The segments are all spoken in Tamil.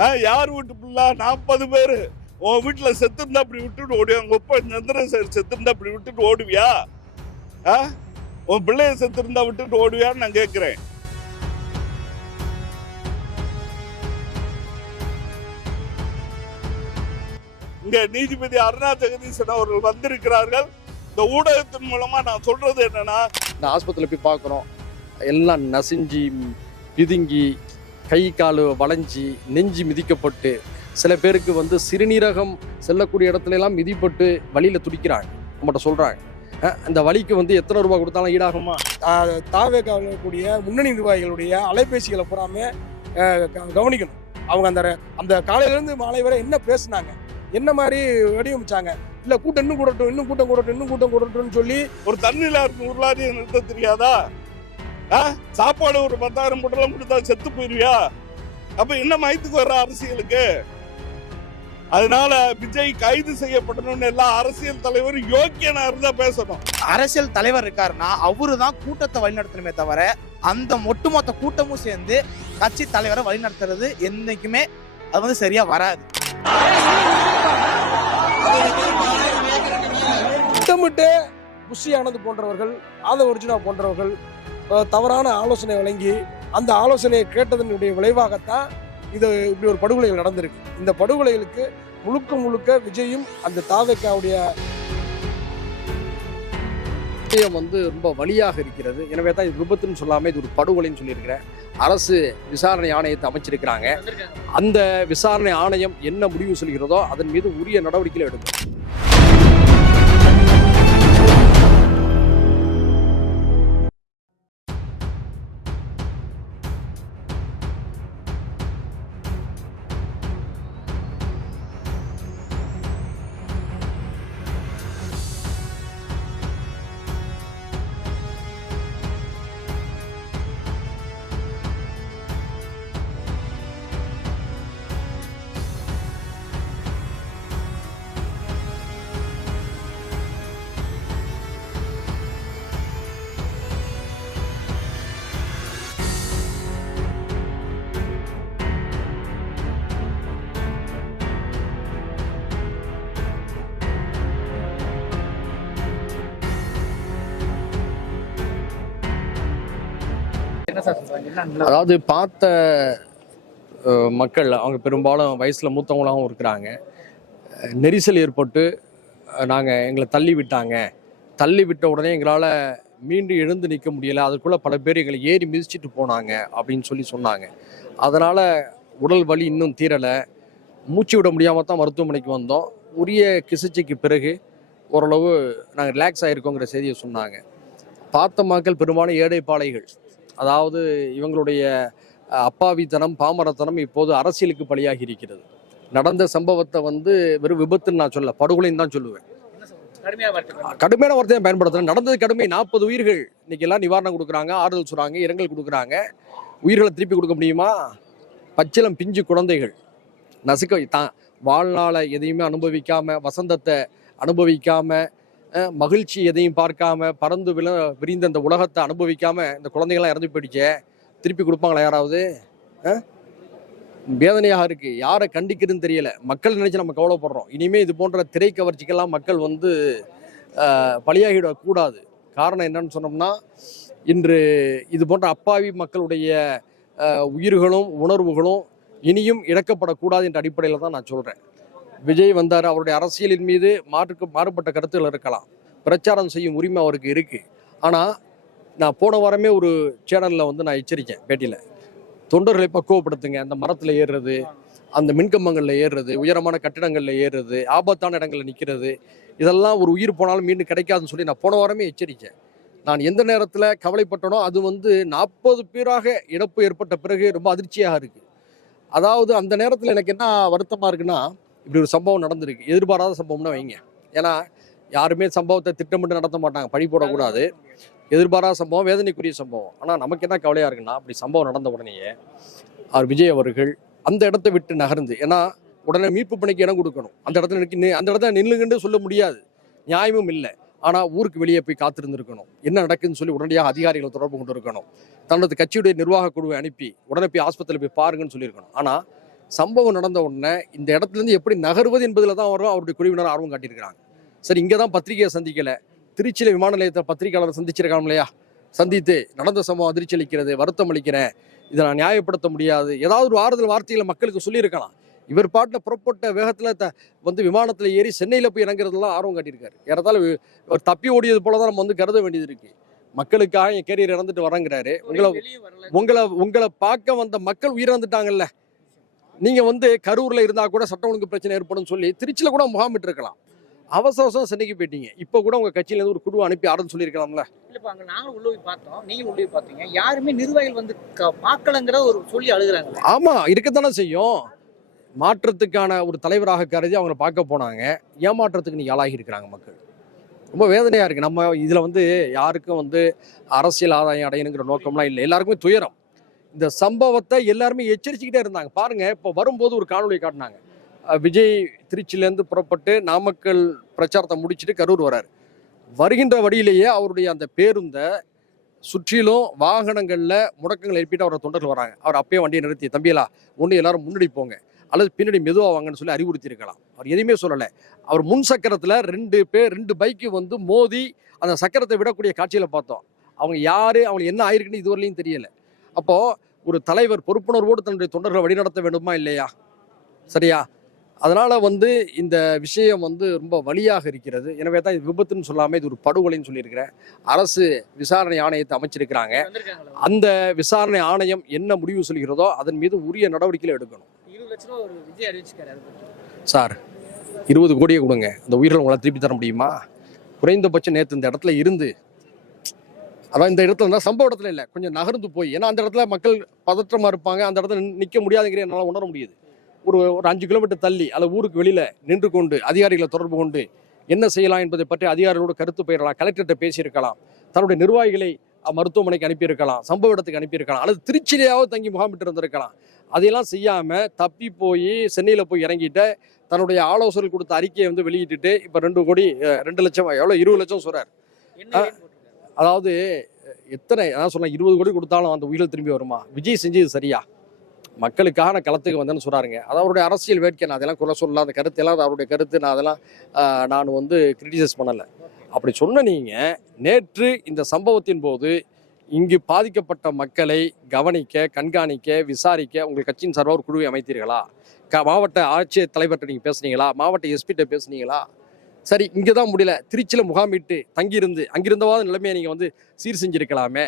ஆ, யார் வீட்டு பிள்ளை? நாற்பது பேர். உன் வீட்டில் செத்துருந்தா அப்படி விட்டுட்டு ஓடுவியா உங்கள் அப்பா சந்திரன் சார் செத்துருந்தா அப்படி விட்டுட்டு ஓடுவியா? ஆ? உன் பிள்ளைய செத்துருந்தா விட்டுட்டு ஓடுவியான்னு நான் கேட்குறேன் இங்கே நீதிபதி அருணா ஜெகதீசன் அவர்கள் வந்திருக்கிறார்கள். இந்த ஊடகத்தின் மூலமாக நான் சொல்றது என்னென்னா இந்த ஆஸ்பத்திரியில் போய் பார்க்குறோம். எல்லாம் நசிஞ்சி பிதுங்கி கை கால் வளைஞ்சி நெஞ்சு மிதிக்கப்பட்டு சில பேருக்கு வந்து சிறுநீரகம் செல்லக்கூடிய இடத்துல எல்லாம் மிதிப்பட்டு வழியில் துடிக்கிறாங்க. நம்மகிட்ட சொல்கிறாங்க அந்த வலிக்கு வந்து எத்தனை ரூபாய் கொடுத்தாலும் ஈடாகுமா? தாவே கூடிய முன்னணி நிர்வாகிகளுடைய அலைபேசிகளை பூராமே கவனிக்கணும். அவங்க அந்த அந்த காலையிலேருந்து மாலை வரை என்ன பேசுனாங்க? என்ன மாதிரி வடிவமைச்சாங்க? இல்லை கூட்டம் இன்னும் கூடட்டும் இன்னும் கூட்டம் கூடட்டும் இன்னும் கூட்டம் கூடட்டும்னு சொல்லி ஒரு தண்ணில இருக்கு உருளாரியை நிறுத்த தெரியாதா? சாப்பாடு ஒரு பத்தாயிரம் பொட்டலம் கொடுத்தா செத்து போயிருவியா? அப்ப என்ன மயத்துக்கு வர்ற அரசியலுக்கு? அதனால விஜய் கைது செய்யப்படணும்னு எல்லா அரசியல் தலைவரும் யோக்கியனா இருந்தா பேசணும். அரசியல் தலைவர் இருக்காருன்னா அவரு தான் கூட்டத்தை வழிநடத்தணுமே தவிர அந்த ஒட்டுமொத்த கூட்டமும் சேர்ந்து கட்சி தலைவரை வழிநடத்துறது என்னைக்குமே அது வந்து சரியா வராது. திட்டமிட்டு புஷி ஆனந்த் போன்றவர்கள் ஆத ஒரிஜினா போன்றவர்கள் தவறான ஆலோசனை வழங்கி அந்த ஆலோசனையை கேட்டதனுடைய விளைவாகத்தான் இது இப்படி ஒரு படுகொலைகள் நடந்திருக்கு. இந்த படுகொலைகளுக்கு முழுக்க முழுக்க விஜயும் அந்த தாவேக்காவுடைய விஷயம் வந்து ரொம்ப வலியாக இருக்கிறது. எனவே தான் இது விபத்துன்னு சொல்லாமல் இது ஒரு படுகொலைன்னு சொல்லியிருக்கிறேன். அரசு விசாரணை ஆணையத்தை அமைச்சிருக்கிறாங்க. அந்த விசாரணை ஆணையம் என்ன முடிவு சொல்கிறதோ அதன் மீது உரிய நடவடிக்கைகள் எடுக்கும். அதாவது பார்த்த மக்கள் அவங்க பெரும்பாலும் வயசில் மூத்தவங்களாகவும் இருக்கிறாங்க. நெரிசல் ஏற்பட்டு நாங்கள் எங்களை தள்ளி விட்டாங்க. தள்ளி விட்ட உடனே எங்களால் மீண்டும் எழுந்து நிற்க முடியலை. அதுக்குள்ளே பல பேர் எங்களை ஏறி மிதிச்சிட்டு போனாங்க அப்படின்னு சொல்லி சொன்னாங்க. அதனால் உடல் வலி இன்னும் தீரலை. மூச்சு விட முடியாமல் தான் மருத்துவமனைக்கு வந்தோம். உரிய கிசிச்சைக்கு பிறகு ஓரளவு நாங்கள் ரிலாக்ஸ் ஆகிருக்கோங்கிற செய்தியை சொன்னாங்க. பார்த்த மக்கள் பெரும்பாலும் ஏழைப்பாளைகள் அதாவது இவங்களுடைய அப்பாவித்தனம் பாமரத்தனம் இப்போது அரசியலுக்கு பலியாகி இருக்கிறது நடந்த சம்பவத்தை வந்து வெறும் விபத்துன்னு நான் சொல்ல படுகொலைன்னு தான் சொல்லுவேன். கடுமையான வார்த்தையை பயன்படுத்துறேன். நடந்தது கடுமை. நாற்பது உயிர்கள் இன்னைக்கு எல்லாம் நிவாரணம் கொடுக்குறாங்க ஆறுதல் சொல்றாங்க இரங்கல் கொடுக்குறாங்க. உயிர்களை திருப்பி கொடுக்க முடியுமா? பச்சிலம் பிஞ்சு குழந்தைகள். நசுக்க தான் வாழ்நாளை எதையுமே அனுபவிக்காம வசந்தத்தை அனுபவிக்காம அஹ், மகிழ்ச்சி எதையும் பார்க்காம பறந்து விழ விரிந்த அந்த உலகத்தை அனுபவிக்காம இந்த குழந்தைகள்லாம் இறந்து போயிடுச்சே. திருப்பி கொடுப்பாங்களா யாராவது? வேதனையாக இருக்கு. யாரை கண்டிக்கிறதுன்னு தெரியல. மக்கள் நினைச்சு நம்ம கவலைப்படுறோம். இனிமே இது போன்ற திரை கவர்ச்சிக்கெல்லாம் மக்கள் வந்து அஹ், பலியாகிடக்கூடாது. காரணம் என்னன்னு சொன்னோம்னா இன்று இது போன்ற அப்பாவி மக்களுடைய உயிர்களும் உணர்வுகளும் இனியும் இழக்கப்படக்கூடாது என்ற அடிப்படையில் தான் நான் சொல்றேன். விஜய் வந்தார் அவருடைய அரசியலின் மீது மாற்றுக்கு மாறுபட்ட கருத்துகள் இருக்கலாம். பிரச்சாரம் செய்யும் உரிமை அவருக்கு இருக்குது ஆனால் நான் போன வாரமே ஒரு சேனலில் வந்து நான் எச்சரித்தேன் பேட்டியில். தொண்டர்களை பக்குவப்படுத்துங்க அந்த மரத்தில் ஏறுறது அந்த மின்கம்பங்களில் ஏறுறது உயரமான கட்டிடங்களில் ஏறுறது ஆபத்தான இடங்களில் நிற்கிறது இதெல்லாம் ஒரு உயிர் போனாலும் மீண்டும் கிடைக்காதுன்னு சொல்லி நான் போன வாரமே எச்சரித்தேன் நான் எந்த நேரத்தில் கவலைப்பட்டனோ அது வந்து நாற்பது பேராக இழப்பு ஏற்பட்ட பிறகு ரொம்ப அதிர்ச்சியாக இருக்குது அதாவது அந்த நேரத்தில் எனக்கு என்ன வருத்தமாக இருக்குன்னா இப்படி ஒரு சம்பவம் நடந்திருக்கு. எதிர்பாராத சம்பவம்னு வைங்க. ஏன்னா யாருமே சம்பவத்தை திட்டமிட்டு நடத்த மாட்டாங்க. பழி போடக்கூடாது. எதிர்பாராத சம்பவம் வேதனைக்குரிய சம்பவம். ஆனால் நமக்கு என்ன கவலையாக இருக்குன்னா அப்படி சம்பவம் நடந்த உடனேயே அவர் விஜய் அவர்கள் அந்த இடத்த விட்டு நகர்ந்து ஏன்னா உடனே மீட்பு பணிக்கு இடம் கொடுக்கணும். அந்த இடத்துல நிற்க அந்த இடத்துல நில்லுங்கன்னு சொல்ல முடியாது. நியாயமும் இல்லை. ஆனால் ஊருக்கு வெளியே போய் காத்திருந்திருக்கணும். என்ன நடக்குதுன்னு சொல்லி உடனடியாக அதிகாரிகளை தொடர்பு கொண்டு இருக்கணும் தனது கட்சியுடைய நிர்வாக குழுவை அனுப்பி உடனே போய் ஆஸ்பத்திரியில் போய் பாருங்கன்னு சொல்லியிருக்கணும். ஆனால் சம்பவம் நடந்த உடனே இந்த இடத்துல இருந்து எப்படி நகர்வது என்பதில் தான் வரும் அவருடைய குழுவினர் ஆர்வம் காட்டியிருக்கிறாங்க. சரி இங்கே தான் பத்திரிகையை சந்திக்கல. திருச்சியில் விமான நிலையத்தை பத்திரிகையாளர் சந்திச்சிருக்காங்க இல்லையா? சந்தித்து நடந்த சம்பவம் அதிர்ச்சி அளிக்கிறது வருத்தம் அளிக்கிறேன். இதை நான் நியாயப்படுத்த முடியாது. ஏதாவது ஒரு ஆறுதல் வார்த்தைகளை மக்களுக்கு சொல்லியிருக்கலாம். இவர் பாட்டில் புறப்பட்ட வேகத்தில் த வந்து விமானத்தில் ஏறி சென்னையில் போய் இறங்குறதுலாம் ஆர்வம் காட்டியிருக்காரு. ஏறத்தாழ ஒரு தப்பி ஓடியது போல தான் நம்ம வந்து கருத வேண்டியது இருக்கு. மக்களுக்காக என் கேரியர் இறந்துட்டு வரங்கிறாரு. உங்களை உங்களை உங்களை பார்க்க வந்த மக்கள் உயிரிழந்துட்டாங்கல்ல. நீங்க வந்து கரூர்ல இருந்தா கூட சட்ட ஒழுங்கு பிரச்சனை ஏற்படும் சொல்லி திருச்சியில கூட முகாமிட்டு இருக்கலாம் அவசர அவசரம் சென்னைக்கு போயிட்டீங்க. இப்போ கூட உங்க கட்சியில இருந்து ஒரு குழு அனுப்பி ஆறுன்னு சொல்லியிருக்கலாம்ல? இல்லப்பா அங்க நாங்களும் உள்ள போய் பார்த்தோம். நீங்களும் உள்ள போய் பார்த்தீங்க. யாருமே நிர்வாகிகள் வந்து பார்க்கலங்கிற ஒரு சொல்லி அழுகுறாங்க. ஆமா இருக்கத்தானே செய்யும். மாற்றத்துக்கான ஒரு தலைவராக கருதி அவங்கள பார்க்க போனாங்க. ஏமாற்றத்துக்கு நீங்க ஆளாகி இருக்கிறாங்க மக்கள். ரொம்ப வேதனையா இருக்கு. நம்ம இதுல வந்து யாருக்கும் வந்து அரசியல் ஆதாயம் அடையணுங்கிற நோக்கம்லாம் இல்லை. எல்லாருக்குமே துயரம். இந்த சம்பவத்தை எல்லாருமே எச்சரிச்சுக்கிட்டே இருந்தாங்க. பாருங்க இப்போ வரும்போது ஒரு காணொளி காட்டினாங்க. விஜய் திருச்சியிலேருந்து புறப்பட்டு நாமக்கல் பிரச்சாரத்தை முடிச்சுட்டு கரூர் வரார். வருகின்ற வழியிலேயே அவருடைய அந்த பேருந்தை சுற்றிலும் வாகனங்களில் முடக்கங்கள் எழுப்பிட்டு அவரோட தொண்டர்கள் வராங்க. அவர் அப்பயே வண்டியை நிறுத்தி தம்பியலா ஒன்று எல்லாரும் முன்னாடி போங்க. அல்லது பின்னாடி மெதுவாக வாங்கன்னு சொல்லி அறிவுறுத்தி இருக்கலாம் அவர் எதுவுமே சொல்லலை. அவர் முன் சக்கரத்தில் ரெண்டு பேர் ரெண்டு பைக்கு வந்து மோதி அந்த சக்கரத்தை விடக்கூடிய காட்சியில் பார்த்தோம். அவங்க யார் அவங்களுக்கு என்ன ஆயிருக்குன்னு இதுவரையிலையும் தெரியலை. அப்போ ஒரு தலைவர் பொறுப்புணர்வோடு தன்னுடைய தொண்டர்களை வழிநடத்த வேண்டுமா இல்லையா? சரியா? அதனால வந்து இந்த விஷயம் வந்து ரொம்ப வலியாக இருக்கிறது. எனவே தான் இது விபத்துன்னு சொல்லாமல் இது ஒரு படுகொலைன்னு சொல்லியிருக்கிறேன். அரசு விசாரணை ஆணையத்தை அமைச்சிருக்கிறாங்க. அந்த விசாரணை ஆணையம் என்ன முடிவு சொல்கிறதோ அதன் மீது உரிய நடவடிக்கைகள் எடுக்கணும். சார் இருபது கோடியை கொடுங்க. அந்த உயிரை உங்களால் திருப்பி தர முடியுமா? குறைந்தபட்சம் நேற்று இந்த இடத்துல இருந்து அதான் இந்த இடத்துல இருந்தால் சம்பவ இடத்துல இல்லை. கொஞ்சம் நகர்ந்து போய். ஏன்னா அந்த இடத்துல மக்கள் பதற்றமாக இருப்பாங்க. அந்த இடத்துல நிற்க முடியாதுங்கிற என்னால் உணர முடியுது. ஒரு ஒரு அஞ்சு கிலோமீட்டர் தள்ளி அல்லது ஊருக்கு வெளியில் நின்று கொண்டு அதிகாரிகளை தொடர்பு கொண்டு என்ன செய்யலாம் என்பதை பற்றி அதிகாரிகளோடு கருத்து பயிரலாம் கலெக்டர்கிட்ட பேசியிருக்கலாம். தன்னுடைய நிர்வாகிகளை மருத்துவமனைக்கு அனுப்பியிருக்கலாம். சம்பவ இடத்துக்கு அனுப்பியிருக்கலாம். அல்லது திருச்சியிலேயாவது தங்கி முகாமிட்டு இருந்திருக்கலாம். அதையெல்லாம் செய்யாமல் தப்பி போய் சென்னையில் போய் இறங்கிட்டு தன்னுடைய ஆலோசனை கொடுத்த அறிக்கையை வந்து வெளியிட்டுட்டு இப்போ ரெண்டு கோடி ரெண்டு லட்சம் எவ்வளோ இருபது லட்சம் சொல்கிறார்? அதாவது எத்தனை அதான் சொன்னேன் இருபது கோடி கொடுத்தாலும் அந்த உயிர்கள் திரும்பி வருமா? விஜய் செஞ்சது சரியா? மக்களுக்காக நான் களத்துக்கு வந்தேன்னு சொல்கிறாருங்க அது அவருடைய அரசியல் வேட்கை. நான் அதெல்லாம் குறை சொல்லலாம் அந்த கருத்து எல்லாம் அவருடைய கருத்து நான் அதெல்லாம் நான் வந்து கிரிட்டிசைஸ் பண்ணலை. அப்படி சொன்ன நீங்கள் நேற்று இந்த சம்பவத்தின் போது இங்கு பாதிக்கப்பட்ட மக்களை கவனிக்க கண்காணிக்க விசாரிக்க உங்கள் கட்சியின் சார்பாக ஒரு குழுவை அமைத்தீர்களா? க மாவட்ட ஆட்சியர் தலைவர்கிட்ட நீங்கள் பேசுனீங்களா? மாவட்ட எஸ்பிகிட்ட பேசுனீங்களா? சரி இங்கே தான் முடியல. திருச்சியில் முகாமிட்டு தங்கியிருந்து அங்கிருந்தவாத நிலைமையை நீங்கள் வந்து சீர் செஞ்சிருக்கலாமே.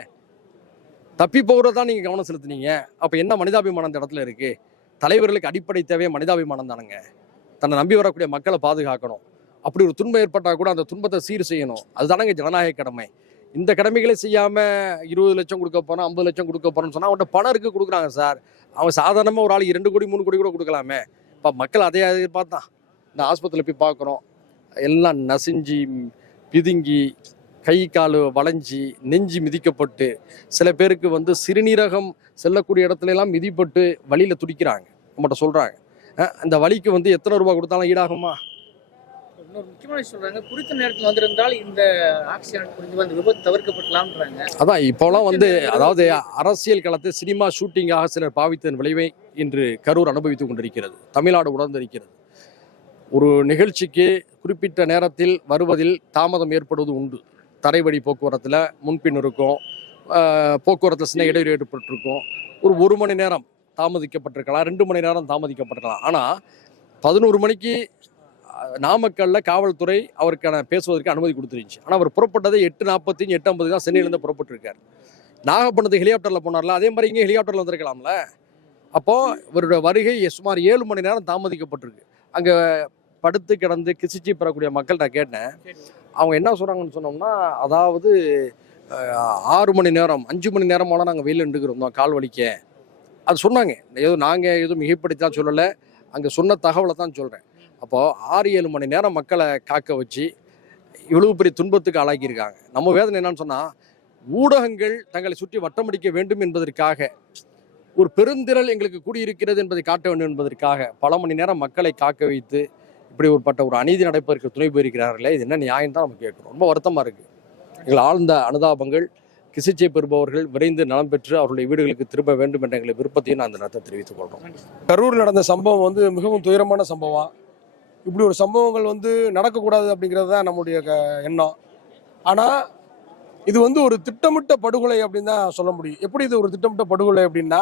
தப்பி போகிறதா நீங்கள் கவனம் செலுத்துனீங்க. அப்போ என்ன மனிதாபிமானம் அந்த இடத்துல இருக்குது தலைவர்களுக்கு அடிப்படை தேவை மனிதாபிமானம் தானுங்க. தன்னை நம்பி வரக்கூடிய மக்களை பாதுகாக்கணும். அப்படி ஒரு துன்பம் ஏற்பட்டால் கூட அந்த துன்பத்தை சீர் செய்யணும். அதுதானங்க ஜனநாயக கடமை. இந்த கடமைகளை செய்யாமல் இருபது லட்சம் கொடுக்க போகிறோம் ஐம்பது லட்சம் கொடுக்க போகிறோம்னு சொன்னால் அவன்கிட்ட பணம் இருக்குது கொடுக்குறாங்க சார். அவன் சாதாரணமாக ஒரு ஆள் இரண்டு கோடி மூணு கோடி கூட கொடுக்கலாமே. இப்போ மக்கள் அதே எதிர்பார்த்தான். இந்த ஆஸ்பத்திரியில் போய் பார்க்குறோம். எல்லாம் நசிஞ்சி பிதுங்கி கை கால் வளைஞ்சி நெஞ்சு மிதிக்கப்பட்டு சில பேருக்கு வந்து சிறுநீரகம் செல்லக்கூடிய இடத்துல எல்லாம் மிதிப்பட்டு வழியில் துடிக்கிறாங்க. நம்மகிட்ட சொல்கிறாங்க அந்த வலிக்கு வந்து எத்தனை ரூபா கொடுத்தாலும் ஈடாகுமா? இன்னொரு முக்கியமான சொல்றாங்க குறித்த நேரத்தில் வந்திருந்தால் இந்த ஆக்சிடென்ட் புரிஞ்சு அந்த விபத்து தவிர்க்கப்படலாம்ன்றாங்க. அதான் இப்போலாம் வந்து அதாவது அரசியல் களத்தை சினிமா ஷூட்டிங்காக சிலர் பாவித்ததன் விளைவை இன்று கரூர் அனுபவித்துக் கொண்டிருக்கிறது. தமிழ்நாடு உணர்ந்திருக்கிறது. ஒரு நிகழ்ச்சிக்கு குறிப்பிட்ட நேரத்தில் வருவதில் தாமதம் ஏற்படுவது உண்டு. தரைவழி போக்குவரத்தில் முன்பின் இருக்கும் போக்குவரத்தில் சின்ன இடையூறு ஏற்பட்டிருக்கும். ஒரு ஒரு மணி நேரம் தாமதிக்கப்பட்டிருக்கலாம் ரெண்டு மணி நேரம் தாமதிக்கப்பட்டிருக்கலாம். ஆனால் பதினோரு மணிக்கு நாமக்கல்லில் நாமக்கல்ல காவல்துறை அவருக்கான பேசுவதற்கு அனுமதி கொடுத்துருந்துச்சு. ஆனால் அவர் புறப்பட்டதே எட்டு நாற்பத்தஞ்சு எட்டு ஐம்பது தான் சென்னையிலேருந்து புறப்பட்டிருக்கார். நாகப்பட்டினத்துக்கு ஹெலிகாப்டரில் போனார்ல அதே மாதிரி இங்கே ஹெலிகாப்டரில் வந்திருக்கலாம்ல. அப்போது இவருடைய வருகை சுமார் ஏழு மணி நேரம் தாமதிக்கப்பட்டிருக்கு. அங்கே படுத்து கிடந்து கிசிச்சு பெறக்கூடிய மக்கள் நான் கேட்டேன். அவங்க என்ன சொல்கிறாங்கன்னு சொன்னோம்னா அதாவது ஆறு மணி நேரம் அஞ்சு மணி நேரமாலாம் நாங்கள் வெயில் நின்றுக்கிறோம் கால் வலிக்க அது சொன்னாங்க. ஏதோ நாங்கள் எதுவும் மிகைப்படுத்தி தான் சொல்லலை. அங்கே சொன்ன தகவலை தான் சொல்கிறேன் அப்போது ஆறு ஏழு மணி நேரம் மக்களை காக்க வச்சு இவ்வளவு பெரிய துன்பத்துக்கு ஆளாக்கியிருக்காங்க. நம்ம வேதனை என்னன்னு சொன்னால் ஊடகங்கள் தங்களை சுற்றி வட்டமடிக்க வேண்டும் என்பதற்காக ஒரு பெருந்திரள் எங்களுக்கு கூடியிருக்கிறது என்பதை காட்ட வேண்டும் என்பதற்காக பல மணி நேரம் மக்களை காக்க வைத்து இப்படி ஒரு பட்ட ஒரு அநீதி நடைபெறுக்கு துணை போயிருக்கிறார்களே இது என்ன நியாயம் தான் நம்ம கேட்குறோம். ரொம்ப வருத்தமாக இருக்குது எங்கள் ஆழ்ந்த அனுதாபங்கள் சிகிச்சை பெறுபவர்கள் விரைந்து நலம் பெற்று அவருடைய வீடுகளுக்கு திரும்ப வேண்டும் என்ற எங்களை விருப்பத்தையும் நான் அந்த நேரத்தை தெரிவித்துக் கொள்கிறோம் கரூரில் நடந்த சம்பவம் வந்து மிகவும் துயரமான சம்பவம். இப்படி ஒரு சம்பவங்கள் வந்து நடக்கக்கூடாது அப்படிங்கிறது தான் நம்முடைய க- எண்ணம். ஆனால் இது வந்து ஒரு திட்டமிட்ட படுகொலை அப்படின்னு தான் சொல்ல முடியும். எப்படி இது ஒரு திட்டமிட்ட படுகொலை அப்படின்னா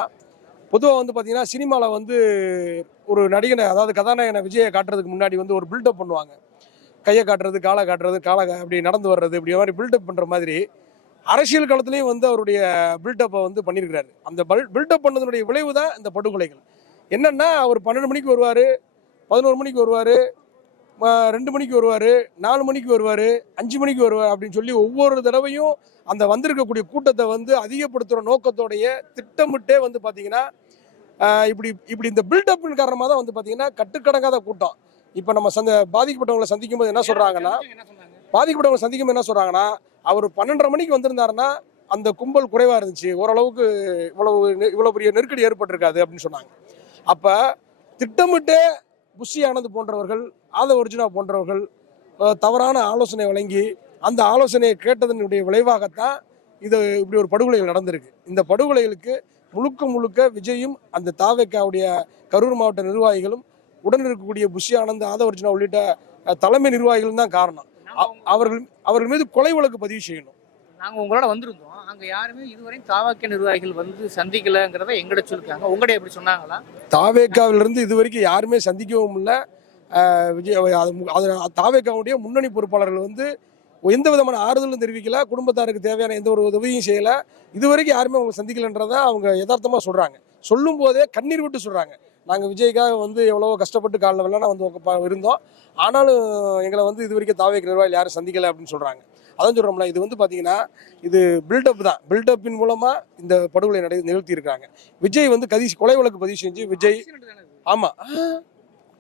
பொதுவாக வந்து பார்த்தீங்கன்னா சினிமாவில் வந்து ஒரு நடிகனை அதாவது கதாநாயகனை விஜயை காட்டுறதுக்கு முன்னாடி வந்து ஒரு பில்டப் பண்ணுவாங்க. கையை காட்டுறது காலை காட்டுறது காலை அப்படி நடந்து வர்றது இப்படி மாதிரி பில்டப் பண்ணுற மாதிரி அரசியல் காலத்திலேயே வந்து அவருடைய பில்டப்பை வந்து பண்ணியிருக்கிறாரு அந்த பில்டப் பண்ணதனுடைய விளைவு தான் இந்த படுகொலைகள். என்னென்னா அவர் பன்னெண்டு மணிக்கு வருவார் பதினோரு மணிக்கு வருவார் ரெண்டு மணிக்கு வருவார் நாலு மணிக்கு வருவார் அஞ்சு மணிக்கு வருவார் அப்படின்னு சொல்லி ஒவ்வொரு தடவையும் அந்த வந்திருக்கக்கூடிய கூட்டத்தை வந்து அதிகப்படுத்துகிற நோக்கத்தோடைய திட்டமிட்டே வந்து பார்த்தீங்கன்னா இப்படி இப்படி இந்த பில்டப்பின் காரணமாக தான் வந்து பார்த்தீங்கன்னா கட்டுக்கடங்காத கூட்டம். இப்போ நம்ம சந்த பாதிக்கப்பட்டவங்களை சந்திக்கும் போது என்ன சொல்கிறாங்கன்னா பாதிக்கப்பட்டவங்களை சந்திக்கும் போது என்ன சொல்கிறாங்கன்னா அவர் பன்னெண்டரை மணிக்கு வந்திருந்தாருன்னா அந்த கும்பல் குறைவாக இருந்துச்சு. ஓரளவுக்கு இவ்வளவு நெ- பெரிய நெருக்கடி ஏற்பட்டிருக்காது அப்படின்னு சொன்னாங்க. அப்போ திட்டமிட்டே புஷி ஆனந்த் போன்றவர்கள் ஆதவ ஒரிஜினா போன்றவர்கள் தவறான ஆலோசனை வழங்கி அந்த ஆலோசனையை கேட்டதனுடைய விளைவாகத்தான் இது இப்படி ஒரு படுகொலைகள் நடந்திருக்கு. இந்த படுகொலைகளுக்கு முழுக்க முழுக்க விஜயும் அந்த தாவேக்காவுடைய கரூர் மாவட்ட நிர்வாகிகளும் உடன் இருக்கக்கூடிய புஷி ஆனந்த் ஆத ஒரிஜினா உள்ளிட்ட தலைமை நிர்வாகிகளும் தான் காரணம். அவர்கள் அவர்கள் மீது கொலை வழக்கு பதிவு செய்யணும். நாங்க உங்களோட வந்திருந்தோம். அங்க யாருமே இதுவரையும் தாவாக்கிய நிர்வாகிகள் வந்து சந்திக்கலங்கிறத எங்கிட்ட சொல்லிருக்காங்க. உங்கள்கிட்ட எப்படி சொன்னாங்களா? தாவேக்காவிலிருந்து இது வரைக்கும் யாருமே சந்திக்கவும் இல்லை. விஜய் அது தாவேக்காவுடைய முன்னணி பொறுப்பாளர்கள் வந்து எந்த விதமான ஆறுதலும் தெரிவிக்கல. குடும்பத்தாருக்கு தேவையான எந்த ஒரு உதவியும் செய்யல. இது வரைக்கும் யாருமே அவங்க சந்திக்கலன்றதை அவங்க யதார்த்தமாக சொல்றாங்க. சொல்லும் போதே கண்ணீர் விட்டு சொல்றாங்க. நாங்கள் விஜய்க்காக வந்து எவ்வளவோ கஷ்டப்பட்டு காலில் வெள்ளனா வந்து இருந்தோம். ஆனாலும் எங்களை வந்து இது வரைக்கும் தாவேக்க நிர்வாகிகள் யாரும் சந்திக்கல அப்படின்னு சொல்றாங்க. அதான் சொல்றோம்ல இது வந்து பாத்தீங்கன்னா இது பில்டப் தான். பில்டப்பின் மூலமா இந்த படுகொலை நடை நிகழ்த்தி இருக்காங்க விஜய் வந்து கதி கொலை வழக்கு பதிவு செஞ்சு விஜய் Accident தானே இது? ஆமா.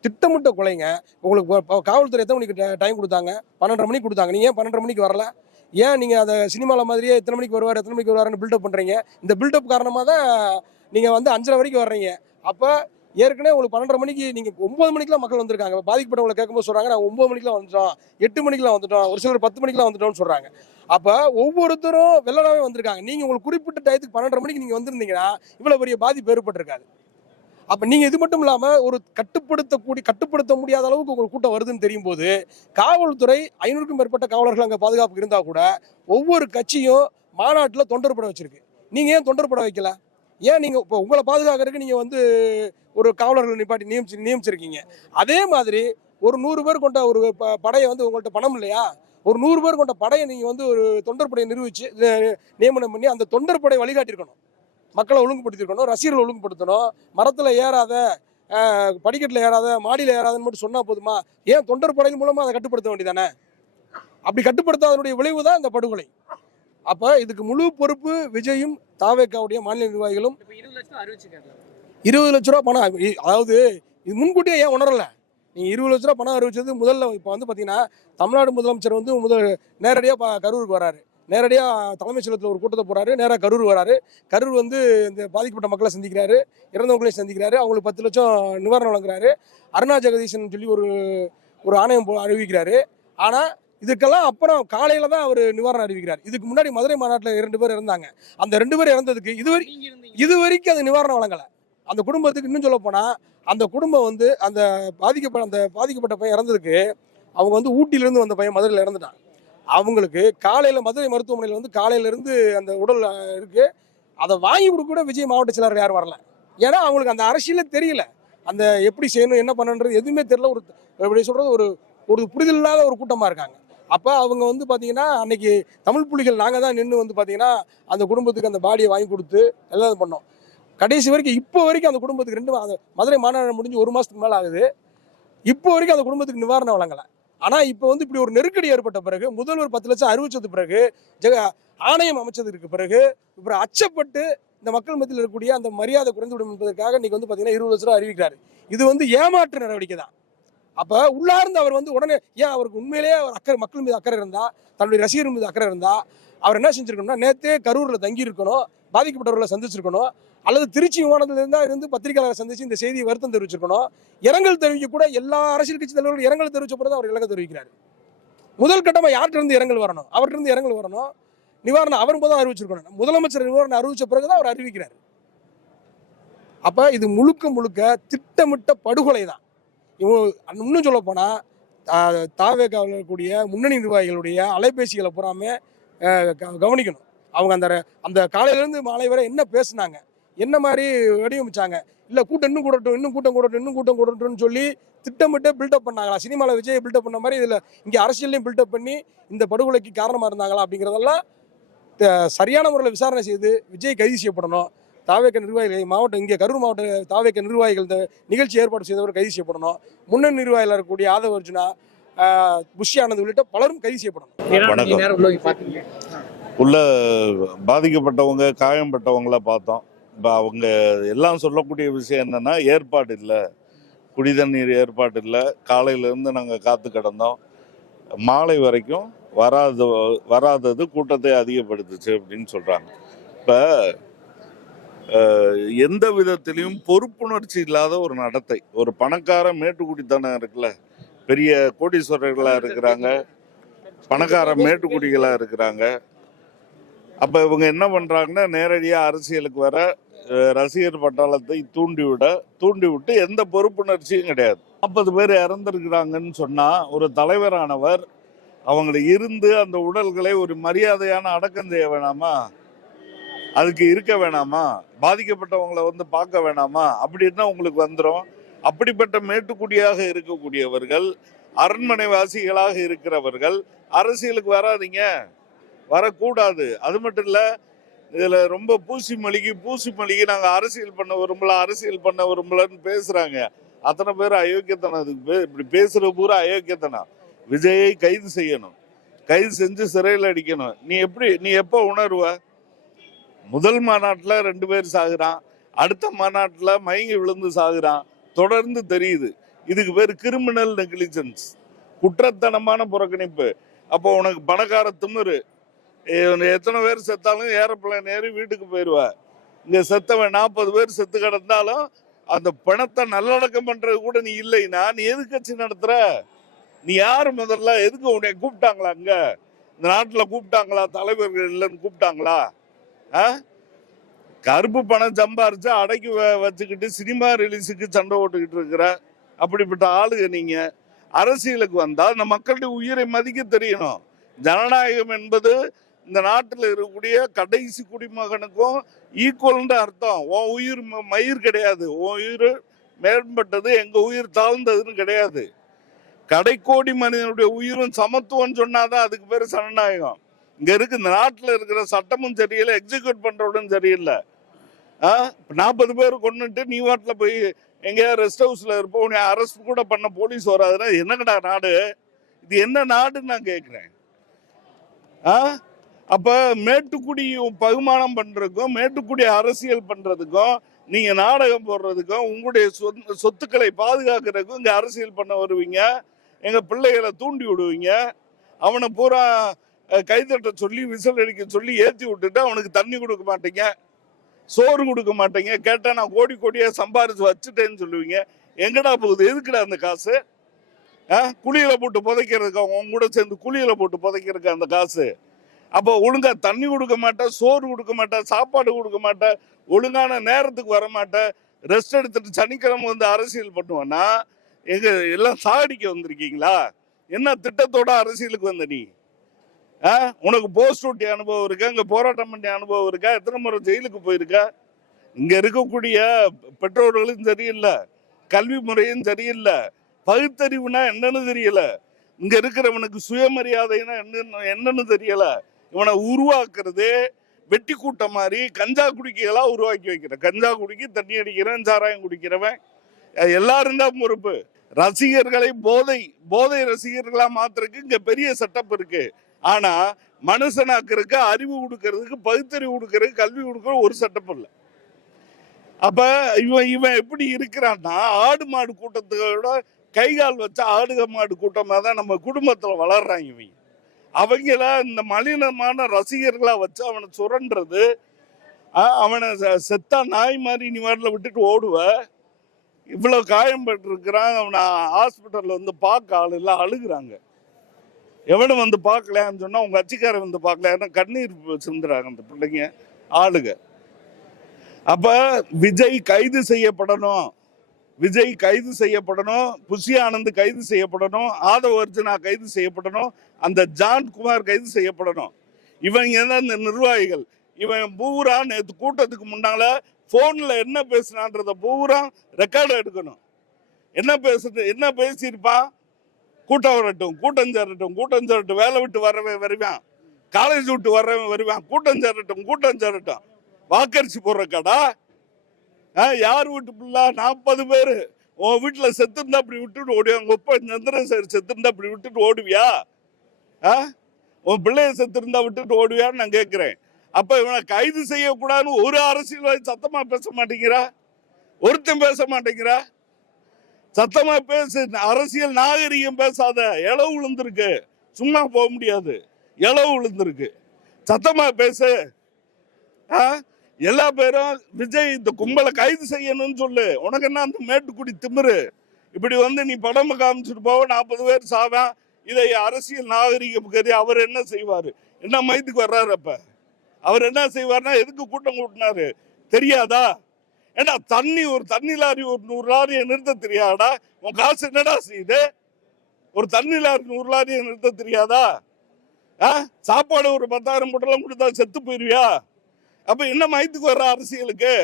திட்டமிட்ட கொலைங்க. உங்களுக்கு காவல்துறை எத்தனை மணிக்கு டைம் கொடுத்தாங்க? பன்னெண்டரை மணிக்கு கொடுத்தாங்க. நீங்கள் ஏன் பன்னெண்டரை மணிக்கு வரல? ஏன் நீங்கள் அதை சினிமாவில் மாதிரியே எத்தனை மணிக்கு வருவார் எத்தனை மணிக்கு வருவாருன்னு பில்டப் பண்ணுறீங்க இந்த பில்டப் காரணமாக தான் நீங்கள் வந்து அஞ்சரை வரைக்கும் வர்றீங்க. அப்போ ஏற்கனவே உங்களுக்கு பன்னெண்டரை மணிக்கு நீங்கள் ஒம்பது மணிக்கெலாம் மக்கள் வந்திருக்காங்க. பாதிக்கப்பட்டவங்களை கேட்கும்போது சொல்கிறாங்க நான் ஒம்பது மணிக்கெலாம் வந்துட்டோம். எட்டு மணிக்கெல்லாம் வந்துட்டோம். ஒரு சிலர் பத்து மணிக்கெலாம் வந்துட்டோம்னு சொல்கிறாங்க அப்போ ஒவ்வொருத்தரும் வெள்ளனாவே வந்திருக்காங்க. நீங்கள் உங்களுக்கு குறிப்பிட்ட டயத்துக்கு பன்னெண்டரை மணிக்கு நீங்கள் வந்திருந்தீங்கன்னா இவ்வளோ பெரிய பாதிப்பு ஏற்பட்டிருக்காது. அப்ப நீங்க இது மட்டும் இல்லாம ஒரு கட்டுப்படுத்தக்கூடிய கட்டுப்படுத்த முடியாத அளவுக்கு உங்களுக்கு கூட்டம் வருதுன்னு தெரியும் போது காவல்துறை ஐநூறுக்கும் மேற்பட்ட காவலர்கள் அங்க பாதுகாப்பு இருந்தா கூட ஒவ்வொரு கட்சியும் மாநாட்டில் தொண்டர்பட வச்சிருக்கு. நீங்க ஏன் தொண்டர்பட வைக்கல? ஏன் நீங்க இப்போ உங்களை பாதுகாக்கிறதுக்கு நீங்க வந்து ஒரு காவலர்கள் நிப்பாட்டி நியமிச்சு நியமிச்சிருக்கீங்க? அதே மாதிரி ஒரு நூறு பேர் கொண்ட ஒரு ப- படையை வந்து உங்கள்கிட்ட பணம் இல்லையா? ஒரு நூறு பேர் கொண்ட படையை நீங்க வந்து ஒரு தொண்டர் படையை நியமனம் பண்ணி அந்த தொண்டர் படை வழிகாட்டியிருக்கணும். மக்களை ஒழுங்குபடுத்திருக்கணும் ரசிகர்கள் ஒழுங்குபடுத்தணும். மரத்துல ஏறாத படிக்கட்டுல ஏறாத மாடியில ஏறாதன்னு மட்டும் சொன்னா போதுமா? ஏன் தொண்டர் படையின் மூலமா அதை கட்டுப்படுத்த வேண்டியதானே? அப்படி கட்டுப்படுத்தாதனுடைய விளைவு தான் இந்த படுகொலை. அப்ப இதுக்கு முழு பொறுப்பு விஜயும் தாவேக்காவுடைய மாநில நிர்வாகிகளும். இருபது லட்ச ரூபா பணம் அதாவது இது முன்கூட்டியே ஏன் உணரல? நீங்க இருபது லட்ச ரூபா பணம் அறிவிச்சது முதல்ல இப்போ வந்து பாத்தீங்கன்னா தமிழ்நாடு முதலமைச்சர் வந்து முதல் நேரடியாக கரூருக்கு வராரு. நேரடியாக தலைமைச் ஒரு கூட்டத்தை போகிறாரு நேராக கரூர் வராரு. கரூர் வந்து இந்த பாதிக்கப்பட்ட மக்களை சந்திக்கிறாரு. இறந்தவங்களையும் சந்திக்கிறாரு. அவங்களுக்கு பத்து லட்சம் நிவாரணம் வழங்குறாரு. அருணா ஜெகதீசன் சொல்லி ஒரு ஒரு ஆணையம் போ- அறிவிக்கிறாரு. ஆனால் இதுக்கெல்லாம் அப்புறம் காலையில் தான் அவர் நிவாரணம் அறிவிக்கிறார். இதுக்கு முன்னாடி மதுரை மாநாட்டில் ரெண்டு பேர் இறந்தாங்க. அந்த ரெண்டு பேர் இறந்ததுக்கு இதுவரை இது வரைக்கும் அது நிவாரணம் வழங்கலை. அந்த குடும்பத்துக்கு இன்னும் சொல்ல போனால் அந்த குடும்பம் வந்து அந்த பாதிக்கப்பட்ட அந்த பாதிக்கப்பட்ட பையன் இறந்ததுக்கு அவங்க வந்து ஊட்டியிலேருந்து வந்த பையன் மதுரையில் இறந்துட்டான். அவங்களுக்கு காலையில் மதுரை மருத்துவமனையில் வந்து காலையிலேருந்து அந்த உடல் இருக்குது அதை வாங்கி கொடுக்க கூட விஜய் மாவட்ட செயலாளர் யாரும் வரல. ஏன்னா அவங்களுக்கு அந்த அரசியலே தெரியல. அந்த எப்படி செய்யணும் என்ன பண்ணணுன்றது எதுவுமே தெரியல. ஒரு எப்படி சொல்கிறது ஒரு ஒரு புரிதல் இல்லாத ஒரு கூட்டமாக இருக்காங்க. அப்போ அவங்க வந்து பார்த்தீங்கன்னா அன்னைக்கு தமிழ் புலிகள் நாங்கள் தான் நின்று வந்து பார்த்தீங்கன்னா அந்த குடும்பத்துக்கு அந்த பாடியை வாங்கி கொடுத்து எல்லாம் இது பண்ணோம். கடைசி வரைக்கும் இப்போ வரைக்கும் அந்த குடும்பத்துக்கு ரெண்டு மதுரை மாநாடு முடிஞ்சு ஒரு மாதத்துக்கு மேலே ஆகுது. இப்போ வரைக்கும் அந்த குடும்பத்துக்கு நிவாரணம் வழங்கலை. ஆனால் இப்போ வந்து இப்படி ஒரு நெருக்கடி ஏற்பட்ட பிறகு முதல்வர் பத்து லட்சம் அறிவிச்சது பிறகு ஜெக ஆணையம் அமைச்சதுக்கு பிறகு அப்புறம் அச்சப்பட்டு இந்த மக்கள் மத்தியில் இருக்கக்கூடிய அந்த மரியாதை குறைந்துவிடும் என்பதற்காக இன்னைக்கு வந்து பார்த்தீங்கன்னா இருபது லட்ச ரூபா அறிவிக்கிறாரு. இது வந்து ஏமாற்று நடவடிக்கை தான். அப்போ உள்ளார்ந்து அவர் வந்து உடனே ஏன் அவருக்கு உண்மையிலேயே அவர் அக்கறை மக்கள் மீது அக்கறை இருந்தா தன்னுடைய ரசிகர் மீது அக்கறை இருந்தா அவர் என்ன செஞ்சிருக்கணும்னா நேற்றே கரூரில் தங்கி இருக்கணும் பாதிக்கப்பட்டவர்களை சந்திச்சிருக்கணும் அல்லது திருச்சி விமானத்திலிருந்தா இருந்து பத்திரிகையாளரை சந்திச்சு இந்த செய்தியை வருத்தம் தெரிவிச்சிருக்கணும். இரங்கல் தெரிவிக்க கூட எல்லா அரசியல் கட்சி தலைவர்கள் இரங்கல் தெரிவிச்ச பிறகு அவர் இலங்கை தெரிவிக்கிறார். முதல் கட்டமாக யார்கிட்ட இருந்து இரங்கல் வரணும்? அவர்கிட்ட இருந்து இரங்கல் வரணும். நிவாரணம் அவர் முதல் அறிவிச்சிருக்கணும். முதலமைச்சர் நிவாரணம் அறிவிச்ச பிறகுதான் அவர் அறிவிக்கிறார். அப்போ இது முழுக்க முழுக்க திட்டமிட்ட படுகொலை தான் இவங்க இன்னும் சொல்ல போனால் தாவேக்காவில் இருக்கக்கூடிய முன்னணி நிர்வாகிகளுடைய அலைபேசிகளை பூராமே க- கவனிக்கணும். அவங்க அந்த அந்த காலையிலேருந்து மாலை வரை என்ன பேசுனாங்க? என்ன மாதிரி வடிவமைச்சாங்க? இல்லை கூட்டம் இன்னும் கூடட்டும் இன்னும் கூட்டம் கூடட்டும் இன்னும் கூட்டம் கூடட்டும்னு சொல்லி திட்டமிட்டு பில்டப் பண்ணாங்களா? சினிமாவில் விஜய் பில்டப் பண்ண மாதிரி இதில் இங்கே அரசியல்லையும் பில்டப் பண்ணி இந்த படுகொலைக்கு காரணமாக இருந்தாங்களா அப்படிங்கிறதெல்லாம் சரியான முறையில் விசாரணை செய்து விஜய் கைது செய்யப்படணும். தாவேக்க நிர்வாகிகள் மாவட்டம் இங்கே கரூர் மாவட்ட தாவேக்க நிர்வாகிகள் இந்த நிகழ்ச்சி ஏற்பாடு செய்தவர் கைது செய்யப்படணும். முன்னணி நிர்வாகிகள் இருக்கக்கூடிய ஆதவ அர்ஜுனா புஷி ஆனந்த் உள்ளிட்ட பலரும் கைது செய்யப்படணும். உள்ள பாதிக்கப்பட்டவங்க காயம்பட்டவங்கள பார்த்தோம். இப்போ அவங்க எல்லாம் சொல்லக்கூடிய விஷயம் என்னென்னா ஏற்பாடு இல்லை. குடி தண்ணீர் ஏற்பாடு இல்லை. காலையிலேருந்து நாங்கள் காத்து கிடந்தோம். மாலை வரைக்கும் வராது வராதது கூட்டத்தை அதிகப்படுத்துச்சு அப்படின்னு சொல்கிறாங்க இப்போ எந்த விதத்திலையும் பொறுப்புணர்ச்சி இல்லாத ஒரு நடத்தை. ஒரு பணக்கார மேட்டுக்குடித்தனம் இருக்குல்ல? பெரிய கோடீஸ்வரர்களாக இருக்கிறாங்க. பணக்கார மேட்டுக்குடிகளாக இருக்கிறாங்க. அப்போ இவங்க என்ன பண்ணுறாங்கன்னா நேரடியாக அரசியலுக்கு வர ரசிகர் பட்டாளத்தை தூண்டிவிட தூண்டிவிட்டு எந்த பொறுப்புணர்ச்சியும் கிடையாது. நாற்பது பேர் இறந்துருக்கிறாங்கன்னு சொன்னால் ஒரு தலைவரானவர் அவங்களை இருந்து அந்த உடல்களை ஒரு மரியாதையான அடக்கம் செய்ய வேணாமா? அதுக்கு இருக்க வேணாமா? பாதிக்கப்பட்டவங்களை வந்து பார்க்க வேணாமா? அப்படின்னா உங்களுக்கு வந்துடும் அப்படிப்பட்ட மேட்டுக்குடியாக இருக்கக்கூடியவர்கள் அரண்மனை வாசிகளாக இருக்கிறவர்கள் அரசியலுக்கு வராதிங்க. வரக்கூடாது. அது மட்டும் இல்லை இதில் ரொம்ப பூசி மளிகை பூசி மளிகை நாங்கள் அரசியல் பண்ண விரும்பல அரசியல் பண்ண விரும்பலன்னு பேசுகிறாங்க அத்தனை பேர் அயோக்கியத்தனம். அதுக்கு பே இப்படி பேசுகிற பூரா அயோக்கியத்தனம். விஜயை கைது செய்யணும். கைது செஞ்சு சிறையில் அடிக்கணும். நீ எப்படி நீ எப்போ உணர்வ? முதல் மாநாட்டில் ரெண்டு பேர் சாகுறான். அடுத்த மாநாட்டில் மயங்கி விழுந்து சாகுறான். தொடர்ந்து தெரியுது. இதுக்கு பேர் கிரிமினல் நெக்லிஜென்ஸ் குற்றத்தனமான புறக்கணிப்பு. அப்போ உனக்கு பணக்கார திமிரு. எத்தனை பேர் செத்தாலும் ஏரோப்ளேன் ஏறி வீட்டுக்கு போயிடுவ இங்கே செத்தவன் நாற்பது பேர் செத்து கிடந்தாலும் அந்த பணத்தை நல்லடக்கம் பண்ணுறது கூட நீ இல்லைன்னா நீ எது கட்சி நடத்துகிற நீ யார் முதல்ல? எதுக்கு உன்னை கூப்பிட்டாங்களா அங்கே? இந்த நாட்டில் கூப்பிட்டாங்களா? தலைவர்கள் இல்லைன்னு கூப்பிட்டாங்களா? ஆ? கருப்பு பணம் சம்பாரிச்சு அடக்கி வ- வச்சுக்கிட்டு சினிமா ரிலீஸுக்கு சண்டை ஓட்டுக்கிட்டு இருக்கிற அப்படிப்பட்ட ஆளுங்க நீங்க. அரசியலுக்கு வந்தால் இந்த மக்களுடைய உயிரை மதிக்க தெரியணும். ஜனநாயகம் என்பது இந்த நாட்டில் இருக்கக்கூடிய கடைசி குடிமகனுக்கும் ஈக்குவல்ன்ற அர்த்தம். உன் உயிர் மயிர் கிடையாது. உன் உயிர் மேம்பட்டது எங்கள் உயிர் தாழ்ந்ததுன்னு கிடையாது. கடைக்கோடி மனிதனுடைய உயிரும் சமத்துவம்னு சொன்னாதான் அதுக்கு பேர் சனநாயகம். இங்கே இருக்கு இந்த நாட்டில் இருக்கிற சட்டமும் சரியில்லை எக்ஸிக்யூட் பண்ணுறவனும் சரியில்லை. ஆ? நாற்பது பேர் கொண்டுட்டு நீ வாட்டில் போய் எங்கேயா ரெஸ்ட் ஹவுஸில் இருப்போம் உன்னை அரெஸ்ட் கூட பண்ண போலீஸ் வராதுன்னா என்னங்கடா நாடு? இது என்ன நாடுன்னு நான் கேட்குறேன் ஆ? அப்ப மேட்டுக்குடி பகுமானம் பண்றதுக்கும் மேட்டுக்குடி அரசியல் பண்றதுக்கும் நீங்க நாடகம் போடுறதுக்கும் உங்களுடைய சொந்த- சொத்துக்களை பாதுகாக்கிறதுக்கும் இங்க அரசியல் பண்ண வருவீங்க. எங்க பிள்ளைகளை தூண்டி விடுவீங்க. அவனை பூரா கைதட்ட சொல்லி விசில் அடிக்க சொல்லி ஏத்தி விட்டுட்டு அவனுக்கு தண்ணி கொடுக்க மாட்டீங்க. சோறு கொடுக்க மாட்டீங்க. கேட்டா நான் கோடி கோடியா சம்பாரிச்சு வச்சுட்டேன்னு சொல்லுவீங்க. எங்கடா போகுது? எதுக்குடா அந்த காசு? குழியில் குழியில போட்டு புதைக்கிறதுக்கு அவங்க கூட சேர்ந்து குழியில போட்டு புதைக்கிறதுக்கு அந்த காசு? அப்போ ஒழுங்கா தண்ணி கொடுக்க மாட்டேன் சோறு கொடுக்க மாட்டேன் சாப்பாடு கொடுக்க மாட்டேன் ஒழுங்கான நேரத்துக்கு வர மாட்டேன் ரெஸ்ட் எடுத்துட்டு சனிக்கிழமை வந்து அரசியல் பண்ணுவேன்னா எங்க எல்லாம் சாகடிக்க வந்திருக்கீங்களா? என்ன திட்டத்தோட அரசியலுக்கு வந்த நீ? ஆ? உனக்கு போஸ்ட் ஓட்டி அனுபவம் இருக்கா? இங்க போராட்டம் பண்ணி அனுபவம் இருக்கா? எத்தனை முறை ஜெயிலுக்கு போயிருக்கா? இங்க இருக்கக்கூடிய பெற்றோர்களும் சரியில்லை கல்வி முறையும் சரியில்லை பகுத்தறிவுனா என்னன்னு தெரியல. இங்க இருக்கிறவனுக்கு சுயமரியாதைனா என்னன்னு என்னன்னு தெரியல. இவனை உருவாக்குறதே வெட்டி கூட்டம் மாதிரி கஞ்சா குடிக்கலாம் உருவாக்கி வைக்கிறேன் கஞ்சா குடிக்கி தண்ணி அடிக்கிறேன் சாராயம் குடிக்கிறவன். எல்லாரும் தான் பொறுப்பு. ரசிகர்களை போதை போதை ரசிகர்களா மாத்துறதுக்கு இங்க பெரிய செட்டப் இருக்கு. ஆனா மனுஷனாக்குறதுக்கு அறிவு கொடுக்கறதுக்கு பகுத்தறிவு கொடுக்கறதுக்கு கல்வி கொடுக்கற ஒரு செட்டப் இல்லை. அப்ப இவன் இவன் எப்படி இருக்கிறான்னா ஆடு மாடு கூட்டத்தோட கை கால் வச்ச ஆடுக மாடு கூட்டமாக தான் நம்ம குடும்பத்தில் வளர்றாங்க இவங்க. அவங்கள இந்த மலினமான ரசிகர்களா வச்சு அவனை சுரண்டுறது. அவனை செ- செத்தா நாய் மாதிரி நீ வாட்டில் விட்டுட்டு ஓடுவ. இவ்வளோ காயம்பட்டிருக்கிறான் அவனை ஹாஸ்பிட்டலில் வந்து பார்க்க ஆள் எல்லாம் அழுகுறாங்க. எவனும் வந்து பார்க்கலன்னு சொன்னால் உங்கள் கட்சிக்காரன் வந்து பார்க்கலன்னா கண்ணீர் சிந்துறாங்க அந்த பிள்ளைங்க ஆளுங்க. அப்போ விஜய் கைது செய்யப்படணும். விஜய் கைது செய்யப்படணும் புஷி ஆனந்த் கைது செய்யப்படணும் ஆதவ அர்ஜுனா கைது செய்யப்படணும் அந்த ஜான் குமார் கைது செய்யப்படணும். இவங்க தான் இந்த நிர்வாகிகள்? இவன் பூரா நேற்று கூட்டத்துக்கு முன்னால போன்ல என்ன பேசினான்றத பூரா ரெக்கார்டு எடுக்கணும். என்ன பேசுறது என்ன பேசியிருப்பான் கூட்டம் வரட்டும் கூட்டம் சேரட்டும் கூட்டம் சேரட்டும். வேலை விட்டு வரவன் வருவான். காலேஜ் விட்டு வரவன் வருவான். கூட்டம் சேரட்டும் கூட்டம் சேரட்டும். வாக்கரிசி போடுற கடா? யார் வீட்டு பிள்ளை? நாற்பது பேர். உன் வீட்டில் செத்துருந்தா அப்படி விட்டுட்டு ஓடுவாங்க ஒப்ப சந்திரன் சார் செத்துருந்தா அப்படி விட்டுட்டு ஓடுவியா? ஆ? உன் பிள்ளைய செத்துருந்தா விட்டுட்டு ஓடுவியான்னு நான் கேட்குறேன் அப்போ இவனை கைது செய்யக்கூடாதுன்னு ஒரு அரசியல்வாதி சத்தமாக பேச மாட்டேங்கிறா? ஒருத்தன் பேச மாட்டேங்கிறா? சத்தமா பேசு. அரசியல் நாகரிகம் பேசாத. இளவு விழுந்திருக்கு. சும்மா போக முடியாது. இளவு விழுந்திருக்கு. சத்தமா பேசு. ஆ? எல்லா பேரும் விஜய் இந்த கும்பலை கைது செய்யணும்னு சொல்லு. உனக்கு என்ன அந்த மேட்டுக்குடி திமிரு? இப்படி வந்து நீ படம் காமிச்சிட்டு போவ நாற்பது பேர் சாவேன். இதை அரசியல் நாகரிகம் கருதி அவர் என்ன செய்வார்? என்ன மைத்துக்கு வர்றாரு அப்ப? அவர் என்ன செய்வார்னா எதுக்கு கூட்டம் கூட்டினாரு? தெரியாதா? ஏன்னா தண்ணி ஒரு தண்ணி லாரி ஒரு நூறு லாரியை நிறுத்த தெரியாதா? உன் காசு என்னடா செய்யுது? ஒரு தண்ணி லாரி நூறு லாரியை நிறுத்த தெரியாதா? ஆ? சாப்பாடு ஒரு பத்தாயிரம் மூட்டெல்லாம் கொடுத்தா செத்து போயிருவியா? அப்ப என்ன மயத்துக்கு வர்ற அரசியலுக்கு?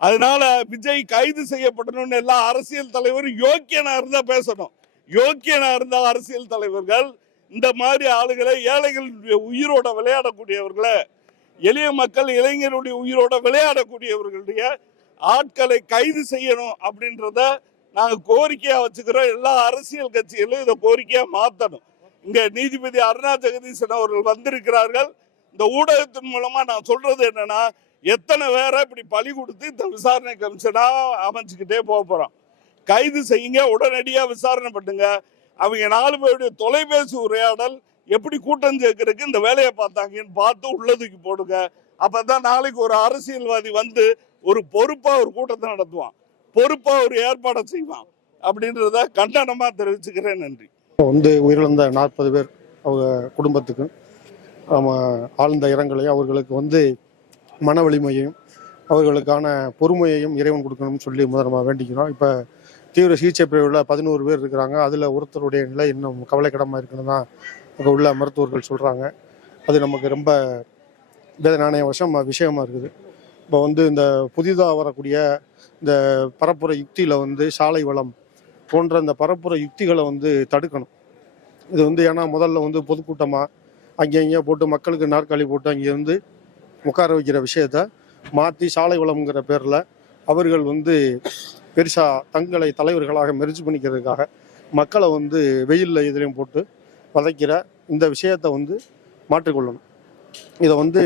அதனால விஜய் கைது செய்யப்படணும்னு எல்லா அரசியல் தலைவரும் யோக்கியனா இருந்தா பேசணும். யோக்கியனா இருந்தா அரசியல் தலைவர்கள் இந்த மாதிரி ஆளுகளை ஏழைகளுடைய உயிரோட விளையாடக்கூடியவர்களை எளிய மக்கள் இளைஞருடைய உயிரோட விளையாடக்கூடியவர்களுடைய ஆட்களை கைது செய்யணும் அப்படின்றத நாங்கள் கோரிக்கையா வச்சுக்கிறோம். எல்லா அரசியல் கட்சிகளும் இதை கோரிக்கையா மாத்தணும். இங்க நீதிபதி அருணா ஜெகதீசன் அவர்கள் வந்திருக்கிறார்கள். இந்த ஊடகத்தின் மூலமா நான் சொல்றது என்னன்னா எத்தனை பேரை இப்படி பழி கொடுத்து இந்த விசாரணை கமிஷனா அமைச்சுக்கிட்டே போக போறோம். கைது செய்யுங்க உடனடியா விசாரணை பண்ணுங்க. அவங்க நாலு பேருடைய தொலைபேசி உரையாடல் எப்படி கூட்டம் சேர்க்கறதுக்கு இந்த வேலையை பார்த்தாங்கன்னு பார்த்து உள்ளதுக்கு போடுங்க. அப்பதான் நாளைக்கு ஒரு அரசியல்வாதி வந்து ஒரு பொறுப்பா ஒரு கூட்டத்தை நடத்துவான். பொறுப்பா ஒரு ஏற்பாடை செய்வான். அப்படின்றத கண்டனமா தெரிவிச்சுக்கிறேன். நன்றி. வந்து உயிரிழந்த நாற்பது பேர் அவங்க குடும்பத்துக்கும் ஆழ்ந்த இரங்கலையும் அவர்களுக்கு வந்து மன வலிமையையும் அவர்களுக்கான பொறுமையையும் இறைவன் கொடுக்கணும்னு சொல்லி முதலமாக வேண்டிக்கிறோம். இப்போ தீவிர சிகிச்சை பிரிவில் பதினோரு பேர் இருக்கிறாங்க. அதில் ஒருத்தருடைய நிலை இன்னும் கவலைக்கிடமாக இருக்குன்னு தான் அங்கே உள்ள மருத்துவர்கள் சொல்கிறாங்க அது நமக்கு ரொம்ப வேதனான வசம் விஷயமா இருக்குது. இப்போ வந்து இந்த புதிதாக வரக்கூடிய இந்த பரப்புரை யுக்தியில் வந்து சாலை வளம் போன்ற இந்த பரப்புரை யுக்திகளை வந்து தடுக்கணும். இது வந்து ஏன்னா முதல்ல வந்து பொதுக்கூட்டமாக அங்கே இங்கே போட்டு மக்களுக்கு நாற்காலி போட்டு அங்கே வந்து உட்கார வைக்கிற விஷயத்த மாற்றி சாலை வளம்ங்கிற பேரில் அவர்கள் வந்து பெருசாக தங்களை தலைவர்களாக மெரிச்சு பண்ணிக்கிறதுக்காக மக்களை வந்து வெயிலில் இதுலேயும் போட்டு வதைக்கிற இந்த விஷயத்தை வந்து மாற்றிக்கொள்ளணும். இதை வந்து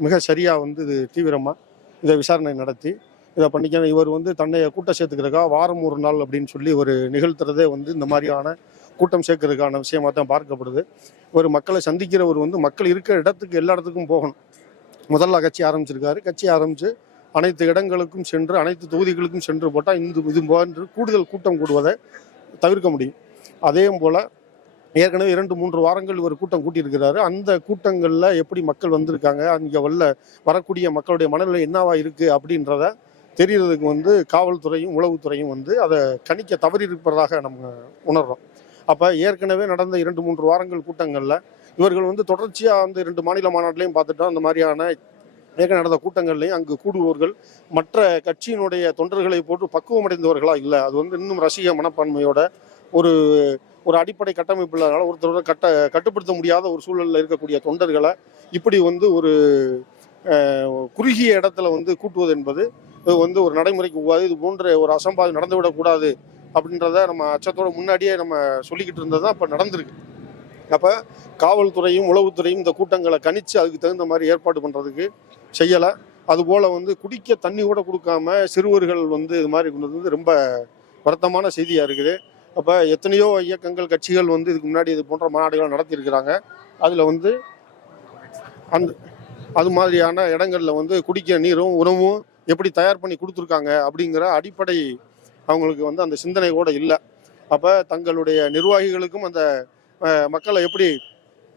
மிக சரியாக வந்து இது தீவிரமாக இதை விசாரணை நடத்தி இதை பண்ணிக்கணும் இவர் வந்து தன்னை கூட்டம் சேர்த்துக்கிறதுக்காக வாரம் ஒரு நாள் அப்படின்னு சொல்லி ஒரு நிகழ்த்துறதே வந்து இந்த மாதிரியான கூட்டம் சேர்க்கறதுக்கான விஷயமா தான் பார்க்கப்படுது. ஒரு மக்களை சந்திக்கிறவர் வந்து மக்கள் இருக்கிற இடத்துக்கு எல்லா இடத்துக்கும் போகணும். முதல்ல கட்சி ஆரம்பிச்சிருக்காரு. கட்சி ஆரம்பிச்சு அனைத்து இடங்களுக்கும் சென்று அனைத்து தொகுதிகளுக்கும் சென்று போட்டால் இந்த இது போன்று கூடுதல் கூட்டம் கூடுவதை தவிர்க்க முடியும். அதே போல் ஏற்கனவே இரண்டு மூன்று வாரங்கள் இவர் கூட்டம் கூட்டியிருக்கிறாரு. அந்த கூட்டங்களில் எப்படி மக்கள் வந்திருக்காங்க அங்கே வரல வரக்கூடிய மக்களுடைய மனநிலை என்னவா இருக்குது அப்படின்றத தெரியறதுக்கு வந்து காவல்துறையும் உளவுத்துறையும் வந்து அதை கணிக்க தவறி இருப்பதாக நம்ம உணர்றோம். அப்போ ஏற்கனவே நடந்த இரண்டு மூன்று வாரங்கள் கூட்டங்களில் இவர்கள் வந்து தொடர்ச்சியாக அந்த இரண்டு மாநில மாநாட்டிலையும் பார்த்துட்டோம். அந்த மாதிரியான ஏற்கனவே நடந்த கூட்டங்கள்லையும் அங்கு கூடுவோர்கள் மற்ற கட்சியினுடைய தொண்டர்களை போட்டு பக்குவமடைந்தவர்களா இல்லை. அது வந்து இன்னும் ரசிக மனப்பான்மையோட ஒரு ஒரு அடிப்படை கட்டமைப்பு இல்லாதனால ஒருத்தரோட கட்ட கட்டுப்படுத்த முடியாத ஒரு சூழலில் இருக்கக்கூடிய தொண்டர்களை இப்படி வந்து ஒரு குறுகிய இடத்துல வந்து கூட்டுவது என்பது வந்து ஒரு நடைமுறைக்கு உகாது இது போன்ற ஒரு அசம்பாவிதம் நடந்துவிடக்கூடாது அப்படின்றத நம்ம அச்சத்தோட முன்னாடியே நம்ம சொல்லிக்கிட்டு இருந்தது தான் இப்போ நடந்திருக்கு. அப்போ காவல்துறையும் உளவுத்துறையும் இந்த கூட்டங்களை கணித்து அதுக்கு தகுந்த மாதிரி ஏற்பாடு பண்ணுறதுக்கு செய்யலை. அதுபோல் வந்து குடிக்க தண்ணி கூட கொடுக்காம சிறுவர்கள் வந்து இது மாதிரி கொண்டு வந்து ரொம்ப வருத்தமான செய்தியாக இருக்குது. அப்போ எத்தனையோ இயக்கங்கள் கட்சிகள் வந்து இதுக்கு முன்னாடி இது போன்ற மாநாடுகள் நடத்தியிருக்கிறாங்க. அதில் வந்து அந்த அது மாதிரியான இடங்களில் வந்து குடிக்க நீரும் உணவும் எப்படி தயார் பண்ணி கொடுத்துருக்காங்க அப்படிங்கிற அடிப்படை அவங்களுக்கு வந்து அந்த சிந்தனை கூட இல்லை. அப்போ தங்களுடைய நிர்வாகிகளுக்கும் அந்த மக்களை எப்படி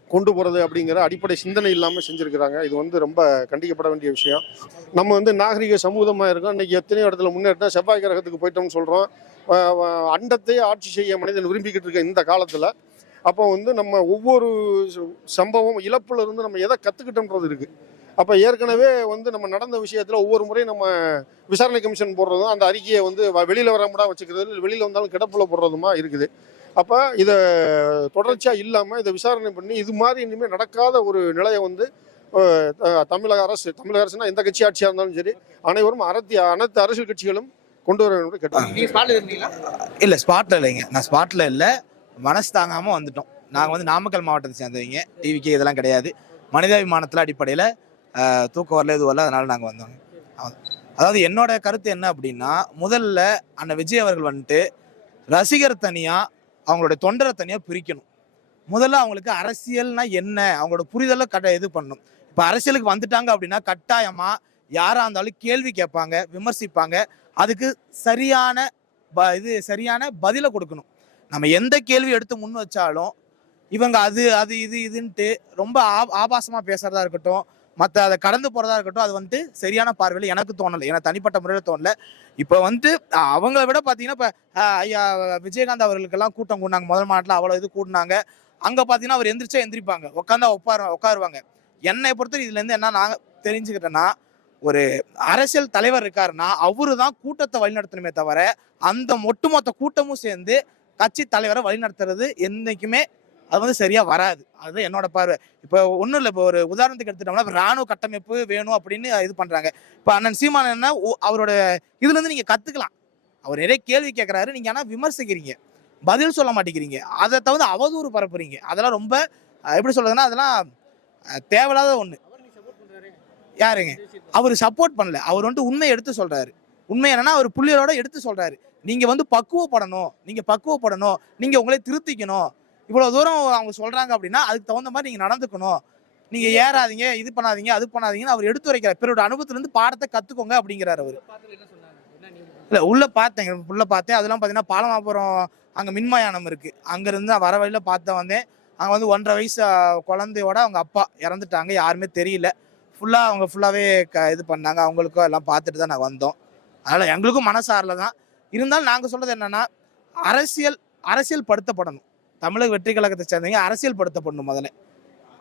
கொண்டு போகிறது அப்படிங்கிற அடிப்படை சிந்தனை இல்லாமல் செஞ்சுருக்கிறாங்க. இது வந்து ரொம்ப கண்டிக்கப்பட வேண்டிய விஷயம். நம்ம வந்து நாகரிக சமூகமாக இருக்கோம். இன்றைக்கி எத்தனையோ இடத்துல முன்னேறினா செவ்வாய் கிரகத்துக்கு போயிட்டோம்னு சொல்கிறோம் அண்டத்தை ஆட்சி செய்ய மனிதன் விரும்பிக்கிட்டு இருக்க இந்த காலத்தில். அப்போ வந்து நம்ம ஒவ்வொரு ச- சம்பவம் இழப்புல இருந்து நம்ம எதை கற்றுக்கிட்டோன்றது இருக்குது அப்போ ஏற்கனவே வந்து நம்ம நடந்த விஷயத்தில் ஒவ்வொரு முறையும் நம்ம விசாரணை கமிஷன் போடுறதும் அந்த அறிக்கையை வந்து வெளியில் வராமடா வச்சுக்கிறது வெளியில் வந்தாலும் கிடப்புல போடுறதுமா இருக்குது. அப்போ இதை தொடர்ச்சியாக இல்லாமல் இதை விசாரணை பண்ணி இது மாதிரி இனிமேல் நடக்காத ஒரு நிலையை வந்து தமிழக அரசு தமிழக அரசுனா எந்த கட்சி ஆட்சியாக இருந்தாலும் சரி அனைவரும் அரத்தி அனைத்து அரசியல் கட்சிகளும் கொண்டு வர வேண்டும் கேட்டாங்க இல்ல ஸ்பாட்ல இல்லைங்க. நான் ஸ்பாட்ல இல்ல. மனசு தாங்காம வந்துட்டோம். நாங்க வந்து நாமக்கல் மாவட்டத்தை சேர்ந்தவங்க. டிவிக்கு இதெல்லாம் கிடையாது. மனிதாபிமானத்துல அடிப்படையில தூக்கம் வரல இது வரல அதனால நாங்கள் வந்தோங்க அதாவது என்னோட கருத்து என்ன அப்படின்னா முதல்ல அண்ணன் விஜய் அவர்கள் வந்துட்டு ரசிகர் தனியாக அவங்களுடைய தொண்டரை தனியாக பிரிக்கணும். முதல்ல அவங்களுக்கு அரசியல்னா என்ன அவங்களோட புரிதலை கட்ட இது பண்ணணும். இப்போ அரசியலுக்கு வந்துட்டாங்க அப்படின்னா கட்டாயமாக யாராக இருந்தாலும் கேள்வி கேட்பாங்க விமர்சிப்பாங்க. அதுக்கு சரியான ப- இது சரியான பதிலை கொடுக்கணும். நம்ம எந்த கேள்வி எடுத்து முன் வச்சாலும் இவங்க அது அது இது இதுன்ட்டு ரொம்ப ஆ- பேசுகிறதா இருக்கட்டும் மற்ற அதை கடந்து போகிறதா இருக்கட்டும் அது வந்து சரியான பார்வையில் எனக்கு தோணலை. எனக்கு தனிப்பட்ட முறையில் தோணலை. இப்போ வந்துட்டு அவங்கள விட பார்த்தீங்கன்னா இப்போ ஐயா விஜயகாந்த் அவர்களுக்கெல்லாம் கூட்டம் கூடினாங்க. முதல் மாட்டில் அவ்வளோ இது கூடினாங்க. அங்கே பார்த்தீங்கன்னா அவர் எந்திரிச்சா எந்திரிப்பாங்க. உட்காந்தா உட்காரு உட்காருவாங்க. என்னை பொறுத்தவரை இதுலேருந்து என்ன நான் தெரிஞ்சுக்கிட்டேன்னா ஒரு அரசியல் தலைவர் இருக்காருன்னா அவரு தான் கூட்டத்தை வழிநடத்தணுமே தவிர அந்த ஒட்டுமொத்த கூட்டமும் சேர்ந்து கட்சி தலைவரை வழிநடத்துறது என்றைக்குமே அது வந்து சரியா வராது. அது என்னோட பார்வை. இப்போ ஒன்றும் இல்லை இப்போ ஒரு உதாரணத்துக்கு எடுத்துட்டோம்னா ராணுவ கட்டமைப்பு வேணும் அப்படின்னு இது பண்றாங்க. இப்போ அண்ணன் சீமான் என்ன அவரோட இதுல இருந்து நீங்க கத்துக்கலாம். அவர் நிறைய கேள்வி கேட்கறாரு நீங்க ஆனா விமர்சிக்கிறீங்க. பதில் சொல்ல மாட்டேங்கிறீங்க. அதை தவிர அவதூறு பரப்புறீங்க. அதெல்லாம் ரொம்ப எப்படி சொல்றதுன்னா அதெல்லாம் தேவையில்லாத பண்றாரு. யாருங்க? அவர் சப்போர்ட் பண்ணல. அவர் வந்துட்டு உண்மையை எடுத்து சொல்றாரு. உண்மை என்னன்னா அவர் புள்ளியரோட எடுத்து சொல்றாரு. நீங்க வந்து பக்குவப்படணும். நீங்க பக்குவப்படணும். நீங்க உங்களை திருத்திக்கணும். இவ்வளவு தூரம் அவங்க சொல்றாங்க அப்படின்னா அதுக்கு தகுந்த மாதிரி நீங்க நடந்துக்கணும். நீங்க ஏறாதீங்க இது பண்ணாதீங்க அது பண்ணாதீங்கன்னு அவர் எடுத்து வைக்கிறார் பிறரோட அனுபவத்துல இருந்து பாடத்தை கத்துக்கோங்க அப்படிங்கிறாரு அவர். இல்லை உள்ளே இல்ல உள்ள பார்த்தேன் உள்ள பார்த்தேன். அதெல்லாம் பாத்தீங்கன்னா பாலமாபுரம் அங்க மின்மயானம் இருக்கு. அங்க இருந்து வர வழியில பார்த்த வந்தேன். அங்க வந்து ஒன்றரை வயசு குழந்தையோட அவங்க அப்பா இறந்துட்டாங்க. யாருமே தெரியல. ஃபுல்லா அவங்க ஃபுல்லாவே க இது பண்ணாங்க. அவங்களுக்கும் எல்லாம் பார்த்துட்டு தான் நாங்கள் வந்தோம். அதனால எங்களுக்கும் மனசாரில் தான் இருந்தாலும் நாங்க சொல்றது என்னன்னா அரசியல் அரசியல் படுத்தப்படணும். தமிழக வெற்றி கழகத்தை சேர்ந்தவங்க அரசியல் படுத்தப்படணும் முதல்ல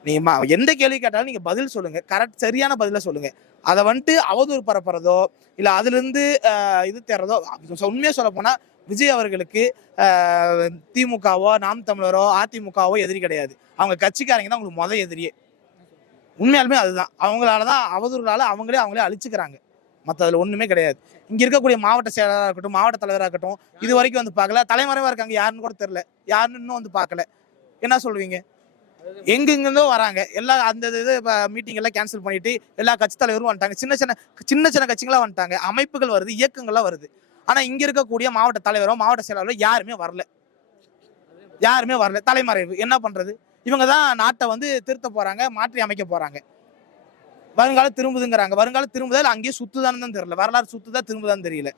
நீங்கள் எந்த கேள்வி கேட்டாலும் நீங்க பதில் சொல்லுங்க. கரெக்ட் சரியான பதில சொல்லுங்க. அதை வந்துட்டு அவதூறு பரப்புறதோ இல்ல அதுல இருந்து இது தேர்றதோ உண்மையா சொல்ல போனா விஜய் அவர்களுக்கு திமுகவோ நாம் தமிழரோ அதிமுகவோ எதிரி கிடையாது. அவங்க கட்சிக்காரங்க தான் அவங்களுக்கு முத எதிரியே. உண்மையாலுமே அதுதான். அவங்களாலதான் அவதூறுகளால அவங்களே அவங்களே அழிச்சுக்கிறாங்க. மற்ற அதில் ஒன்றுமே கிடையாது. இங்கே இருக்கக்கூடிய மாவட்ட செயலராக இருக்கட்டும் மாவட்ட தலைவராக இருக்கட்டும் இது வரைக்கும் வந்து பார்க்கல. தலைமறைவாக இருக்காங்க யாருன்னு கூட தெரியல. யாருன்னு இன்னும் வந்து பார்க்கல. என்ன சொல்லுவீங்க எங்கெங்கிருந்தோ வராங்க. எல்லா அந்த இது மீட்டிங் எல்லாம் கேன்சல் பண்ணிட்டு எல்லா கட்சி தலைவரும் வந்துட்டாங்க. சின்ன சின்ன சின்ன சின்ன கட்சிகளாக வந்துட்டாங்க. அமைப்புகள் வருது இயக்கங்கள்லாம் வருது. ஆனால் இங்கே இருக்கக்கூடிய மாவட்ட தலைவரோ மாவட்ட செயலாளரோ யாருமே வரல. யாருமே வரல. தலைமறைவு. என்ன பண்ணுறது இவங்க தான் நாட்டை வந்து திருத்த போகிறாங்க மாற்றி அமைக்க போகிறாங்க வருங்காலம் திரும்புதுங்கிறாங்க. வருங்காலம் திரும்புதல் அங்கேயே சுத்துதான்னு தான் தெரியல. வரலாறு சுத்துதா திரும்புதான்னு தெரியல.